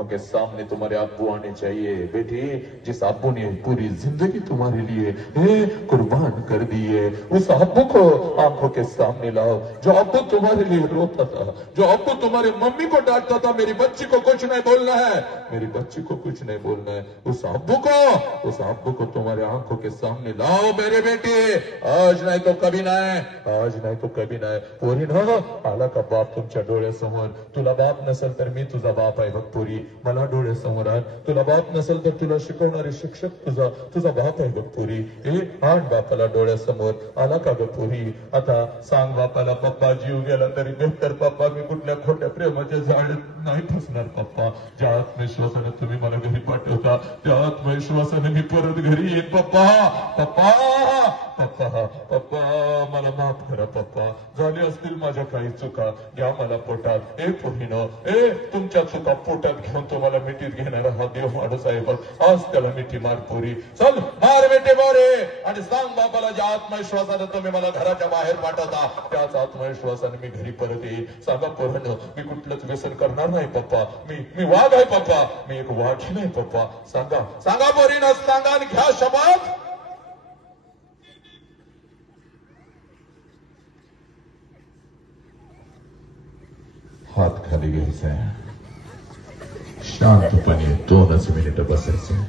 आंखों के सामने तुम्हारे अब्बू आने चाहिए। बेटी, जिस अब्बू ने पूरी जिंदगी तुम्हारे लिए कुर्बान कर दी है, उस अब्बू को आंखों के सामने लाओ। जो अब्बू तुम्हारे लिए रोता था, जो अब्बू तुम्हारी मम्मी को डांटता था, मेरी बच्ची को कुछ नहीं बोलना है, मेरी बच्ची को कुछ नहीं बोलना है, उस अब्बू को तुम्हारे आंखों के सामने लाओ मेरे बेटे। आज नहीं तो कभी नाही, आज नाही तो कभी नाही। पोरी ना, आला का बाप तुमच्या डोळ्यासमोर? तुला बाप नसेल तर मी तुझा बाप आहे बघ पोरी, मला डोळ्यासमोर आण। तुला बाप नसेल तर तुला शिकवणारे शिक्षक तुझा बाप आहे बघ पोरी। आण बापाला डोळ्यासमोर। आला का ग पोरी? आता सांग बापाला, पप्पा जीव गेला तरी बेहतर पप्पा मी कुठल्या खोट्या प्रेमाच्या जाळ्यात नाही फसणार पप्पा। ज्या आत्मविश्वासाने तुम्ही मला घरी पाठवता, त्या आत्मविश्वासाने मी परत घरी येईन पप्पा। पप्पा पप्पा पप्पा मला माफ करा पप्पा, झाली असतील माझ्या काही चुका, घ्या मला पोटात। पोरीनो, तुमच्या चुका पोटात घेऊन तुम्हाला मिठीत घेणारा हा देव माणूस आहे बघ, आज त्याला मिठी मार पोरी। चल मार बेटे मोरे, आणि सांग बाबाला, ज्या आत्मविश्वासाने तुम्ही मला घराच्या बाहेर पाठवता, त्याच आत्मविश्वासाने मी घरी परत येईल। सांगा पोरांनो, मी कुठलंच व्यसन करणार नाही पप्पा, मी वाघ आहे पप्पा, मी एक वाघी नाही पप्पा। सांगा सांगा पोरीनो, सांगा आणि घ्या शपथ। हात खाली घ्यायचा, शांतपणे 2 मिनिटं बसायचं।